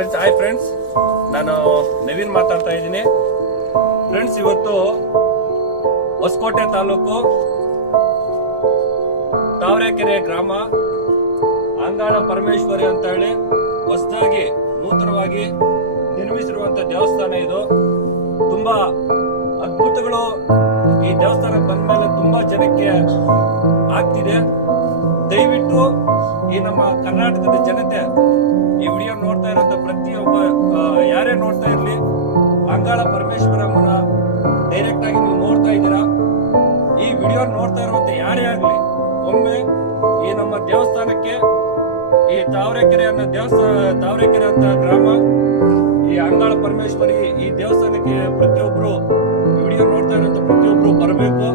Friends, hi friends, ನಾನು ನವೀನ್ ಮಾತಾಡ್ತಾ ಇದ್ದೀನಿ. ಫ್ರೆಂಡ್ಸ್, ಇವತ್ತು ಹೊಸಕೋಟೆ ತಾಲೂಕು ತಾವರೆಕೆರೆ ಗ್ರಾಮ ಅಂಗಾಳ ಪರಮೇಶ್ವರಿ ಅಂತ ಹೇಳಿ ಹೊಸದಾಗಿ ನೂತನವಾಗಿ ನಿರ್ಮಿಸಿರುವಂತ ದೇವಸ್ಥಾನ. ಇದು ತುಂಬಾ ಅದ್ಭುತಗಳು ಈ ದೇವಸ್ಥಾನಕ್ಕೆ ಬಂದ ಮೇಲೆ ತುಂಬಾ ಜನಕ್ಕೆ ಆಗ್ತಿದೆ. ದಯವಿಟ್ಟು ಈ ನಮ್ಮ ಕರ್ನಾಟಕದ ಜನತೆ ಈ ವಿಡಿಯೋ ನೋಡ್ತಾ ಇರೋಂಥ ಪ್ರತಿಯೊಬ್ಬ ಯಾರೇ ನೋಡ್ತಾ ಇರ್ಲಿ, ಅಂಗಾಳ ಪರಮೇಶ್ವರಮ್ಮನ ಡೈರೆಕ್ಟ್ ಆಗಿ ನೀವು ನೋಡ್ತಾ ಇದ್ದೀರಾ. ಈ ವಿಡಿಯೋ ನೋಡ್ತಾ ಇರುವಂತ ಯಾರೇ ಆಗ್ಲಿ, ಒಮ್ಮೆ ಈ ನಮ್ಮ ದೇವಸ್ಥಾನಕ್ಕೆ, ಈ ತಾವರೆಕೆರೆ ಅಂತ ಗ್ರಾಮ, ಈ ಅಂಗಾಳ ಪರಮೇಶ್ವರಿ ಈ ದೇವಸ್ಥಾನಕ್ಕೆ ಪ್ರತಿಯೊಬ್ರು ವಿಡಿಯೋ ನೋಡ್ತಾ ಇರುವಂತ ಪ್ರತಿಯೊಬ್ರು ಬರಬೇಕು.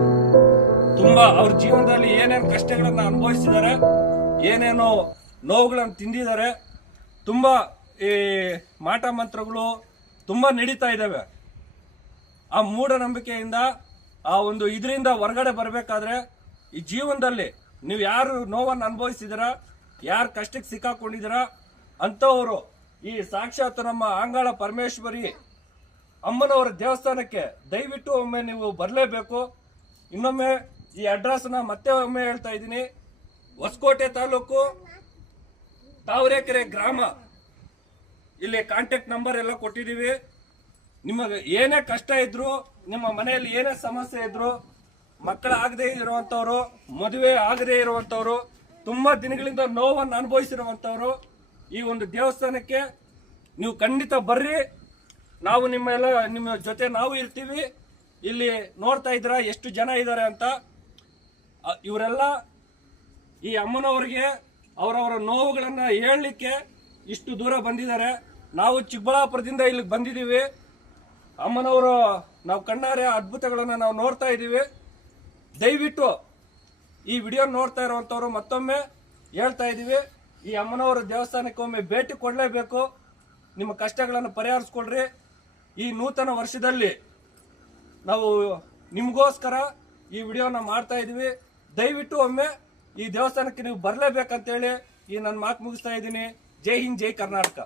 ತುಂಬಾ ಅವ್ರ ಜೀವನದಲ್ಲಿ ಏನೇನು ಕಷ್ಟಗಳನ್ನ ಅನುಭವಿಸಿದ್ದಾರೆ, ಏನೇನೋ ನೋವುಗಳನ್ನು ತಿಂದಿದ್ದಾರೆ. ತುಂಬಾ ಈ ಮಾಟ ಮಂತ್ರಗಳು ತುಂಬಾ ನಡೀತಾ ಇದ್ದಾವೆ. ಆ ಮೂಢನಂಬಿಕೆಯಿಂದ ಆ ಒಂದು ಇದರಿಂದ ಹೊರಗಡೆ ಬರಬೇಕಾದ್ರೆ ಈ ಜೀವನದಲ್ಲಿ ನೀವು ಯಾರು ನೋವನ್ನು ಅನುಭವಿಸಿದಿರಾ, ಯಾರು ಕಷ್ಟಕ್ಕೆ ಸಿಕ್ಕಾಕೊಂಡಿದ್ದೀರಾ ಅಂತವರು ಈ ಸಾಕ್ಷಾತ್ ನಮ್ಮ ಅಂಗಾಳ ಪರಮೇಶ್ವರಿ ಅಮ್ಮನವರ ದೇವಸ್ಥಾನಕ್ಕೆ ದಯವಿಟ್ಟು ಒಮ್ಮೆ ನೀವು ಬರಲೇಬೇಕು. ಇನ್ನೊಮ್ಮೆ ಈ ಅಡ್ರೆಸ್ನ ಮತ್ತೆ ಒಮ್ಮೆ ಹೇಳ್ತಾ ಇದ್ದೀನಿ. ಹೊಸಕೋಟೆ ತಾಲೂಕು ತಾವರೆಕೆರೆ ಗ್ರಾಮ. ಇಲ್ಲಿ ಕಾಂಟ್ಯಾಕ್ಟ್ ನಂಬರ್ ಎಲ್ಲ ಕೊಟ್ಟಿದ್ದೀವಿ. ನಿಮಗೆ ಏನೇ ಕಷ್ಟ ಇದ್ರು, ನಿಮ್ಮ ಮನೆಯಲ್ಲಿ ಏನೇ ಸಮಸ್ಯೆ ಇದ್ರು, ಮಕ್ಕಳಾಗದೇ ಇರುವಂತವ್ರು, ಮದುವೆ ಆಗದೇ ಇರುವಂತವ್ರು, ತುಂಬಾ ದಿನಗಳಿಂದ ನೋವನ್ನು ಅನುಭವಿಸಿರುವಂತವ್ರು, ಈ ಒಂದು ದೇವಸ್ಥಾನಕ್ಕೆ ನೀವು ಖಂಡಿತ ಬರ್ರಿ. ನಾವು ನಿಮ್ಮ ಜೊತೆ ನಾವು ಇರ್ತೀವಿ. ಇಲ್ಲಿ ನೋಡ್ತಾ ಇದ್ದೀರಾ ಎಷ್ಟು ಜನ ಇದ್ದಾರೆ ಅಂತ. ಇವರೆಲ್ಲ ಈ ಅಮ್ಮನವರಿಗೆ ಅವರವರ ನೋವುಗಳನ್ನ ಹೇಳಲಿಕ್ಕೆ ಇಷ್ಟು ದೂರ ಬಂದಿದ್ದಾರೆ. ನಾವು ಚಿಕ್ಕಬಳ್ಳಾಪುರದಿಂದ ಇಲ್ಲಿಗೆ ಬಂದಿದ್ದೀವಿ. ಅಮ್ಮನವರು ನಾವು ಕಣ್ಣಾರೆ ಅದ್ಭುತಗಳನ್ನ ನಾವು ನೋಡ್ತಾ ಇದ್ದೀವಿ. ದಯವಿಟ್ಟು ಈ ವಿಡಿಯೋ ನೋಡ್ತಾ ಇರುವಂತವ್ರು ಮತ್ತೊಮ್ಮೆ ಹೇಳ್ತಾ ಇದ್ದೀವಿ, ಈ ಅಮ್ಮನವರ ದೇವಸ್ಥಾನಕ್ಕೆ ಒಮ್ಮೆ ಭೇಟಿ ಕೊಡಲೇಬೇಕು. ನಿಮ್ಮ ಕಷ್ಟಗಳನ್ನು ಪರಿಹರಿಸ್ಕೊಡ್ರಿ. ಈ ನೂತನ ವರ್ಷದಲ್ಲಿ ನಾವು ನಿಮಗೋಸ್ಕರ ಈ ವಿಡಿಯೋನ ಮಾಡ್ತಾ ಇದ್ದೀವಿ. ದಯವಿಟ್ಟು ಒಮ್ಮೆ ಈ ದೇವಸ್ಥಾನಕ್ಕೆ ನೀವು ಬರಲೇಬೇಕಂತೇಳಿ ಈ ನನ್ನ ಮಾತು ಮುಗಿಸ್ತಾ ಇದ್ದೀನಿ. ಜೈ ಹಿಂದ್, ಜೈ ಕರ್ನಾಟಕ.